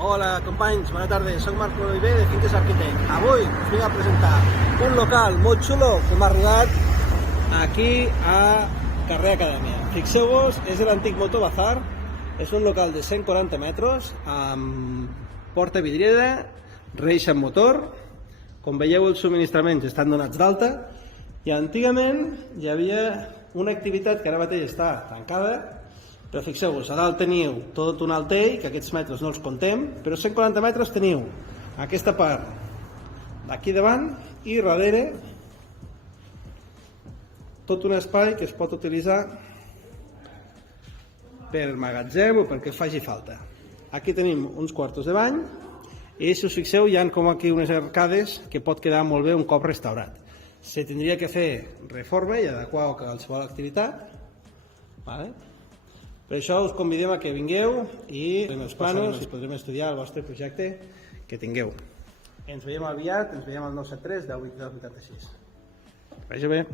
Hola companys, bona tarda, soc Marc Oliver de Finques Arquitect. Avui us vinc a presentar un local molt xulo que m'ha arribat aquí a carrer Acadèmia. Fixeu-vos, és l'antic Moto Bazar, és un local de 140 metres amb porta vidriada, reix amb motor. Com veieu, els subministraments estan donats d'alta i antigament hi havia una activitat que ara mateix està tancada, però fixeu-vos, a dalt teniu tot un altell, que aquests metres no els contem, però 140 metres teniu aquesta part d'aquí davant i darrere tot un espai que es pot utilitzar per magatzem o pel que faci falta. Aquí tenim uns quartos de bany i si us fixeu hi ha com aquí unes arcades que pot quedar molt bé un cop restaurat. Se tindria que fer reforma i adequar a qualsevol activitat, vale? Per això us convidem a que vingueu i fem els planos i podrem estudiar el vostre projecte que tingueu. Ens veiem aviat, ens veiem al 973 10 86. Vagi bé.